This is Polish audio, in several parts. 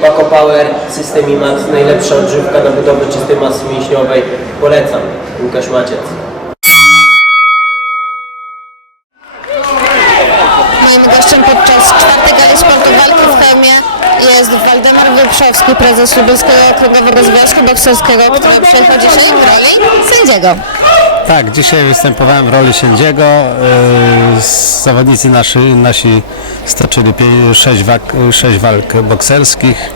Paco Power, System IMAX, najlepsza odżywka na budowę czystej masy mięśniowej. Polecam. Łukasz Maciec. Moim gościem podczas czwartej gali sportu walki w Chełmie jest Waldemar Wieprzowski, prezes Lubelskiego Okręgowego Związku Bokserskiego, który przyjechał dzisiaj w roli sędziego. Tak, dzisiaj występowałem w roli sędziego. Yy, Zawodnicy nasi, nasi stoczyli 6 walk, sześć walk bokserskich.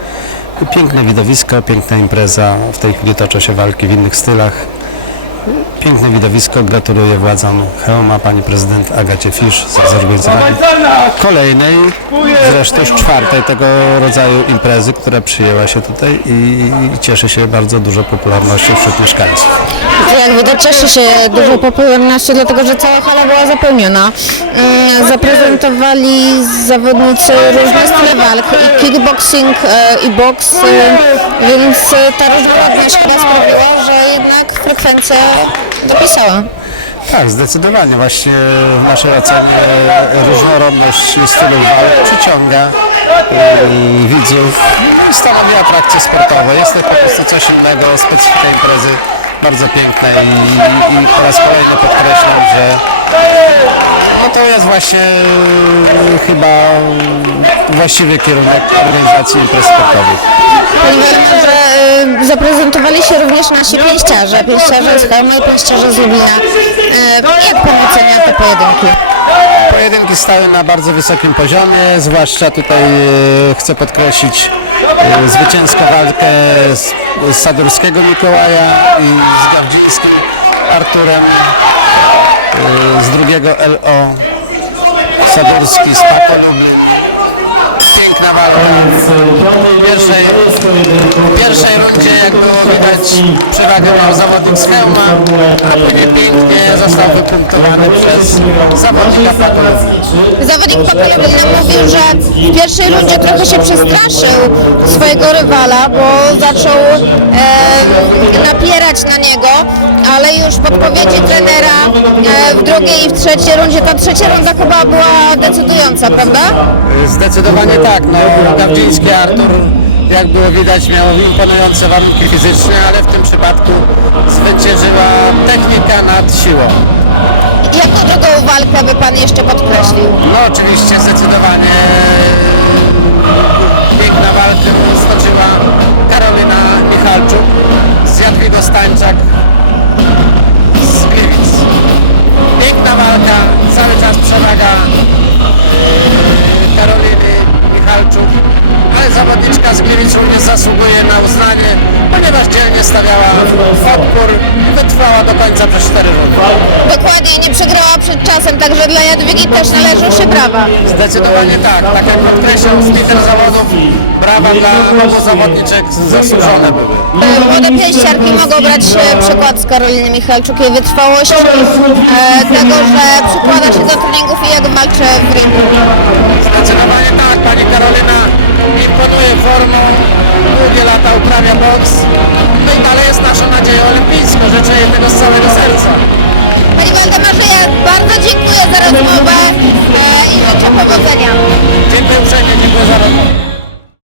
Piękne widowisko, piękna impreza. W tej chwili toczą się walki w innych stylach. Piękne widowisko. Gratuluję władzom Chełma, pani prezydent Agacie Fisz za zorganizowanie kolejnej, zresztą już czwartej tego rodzaju imprezy, która przyjęła się tutaj i, cieszy się bardzo dużą popularnością wśród mieszkańców. Jak widać cieszy się dużą popularnością, dlatego że cała hala była zapełniona. Mm, Zaprezentowali zawodnicy różne style walk, i kickboxing, e, i boks, e, więc e, ta różnorodność chyba sprawiła, że jednak frekwencja dopisała. Tak, zdecydowanie. Właśnie w naszej ocenie różnorodność stylów walk przyciąga yy, widzów i stanowi atrakcję sportową. Jest to po prostu coś innego, specyfika imprezy bardzo piękna i, i po raz kolejny podkreślam, że no to jest właśnie yy, chyba właściwy kierunek organizacji imprez sportowych. Zaprezentowali się również nasi pięściarze, pięściarze z Chełma i pięściarze z Lublina. Y, jak pan ocenia te pojedynki? Pojedynki stały na bardzo wysokim poziomie, zwłaszcza tutaj e, chcę podkreślić e, zwycięską walkę z, Sadurskiego Mikołaja i z Gawdzińskim Arturem e, z drugiego LO Sadurski z Paco Lublin. Piękna walka. W pierwszej, w pierwszej rundzie, jak widać, przewagę miał zawodnik z Chełma, a później pięknie został wypunktowany przez zawodnika Lublin. Zawodnik Papelowina mówił, że w pierwszej rundzie trochę się przestraszył swojego rywala, bo zaczął e, napierać na niego, ale już podpowiedzi trenera e, w drugiej i w trzeciej rundzie, ta trzecia runda chyba była decydująca, prawda? Zdecydowanie tak. No, Gawdziński Artur, jak było widać, miał imponujące warunki fizyczne, ale w tym przypadku zwyciężyła technika nad siłą. Jaką drugą walkę by Pan jeszcze podkreślił? No oczywiście zdecydowanie piękna walkę stoczyła Karolina Michalczuk z Jadwigo Stańczak ale zawodniczka z Gliwic również zasługuje na uznanie, ponieważ dzielnie stawiała odpór i wytrwała do końca przez 4 rundy. Dokładnie, nie przegrała przed czasem, także dla Jadwigi też należą się brawa. Zdecydowanie tak, tak jak podkreślał spiter zawodów, brawa dla obu zawodniczek zasłużone były. Młode pięściarki mogą brać przykład z Karoliny Michalczuk, jej wytrwałości, e, tego, że przykłada się do treningów i jak walczy w ringu. Zdecydowanie tak, pani Karolina imponuje formą, długie lata uprawia boks, no i dalej jest naszą nadzieją olimpijską, życzę jej tego z całego serca. Pani Wanda, marzy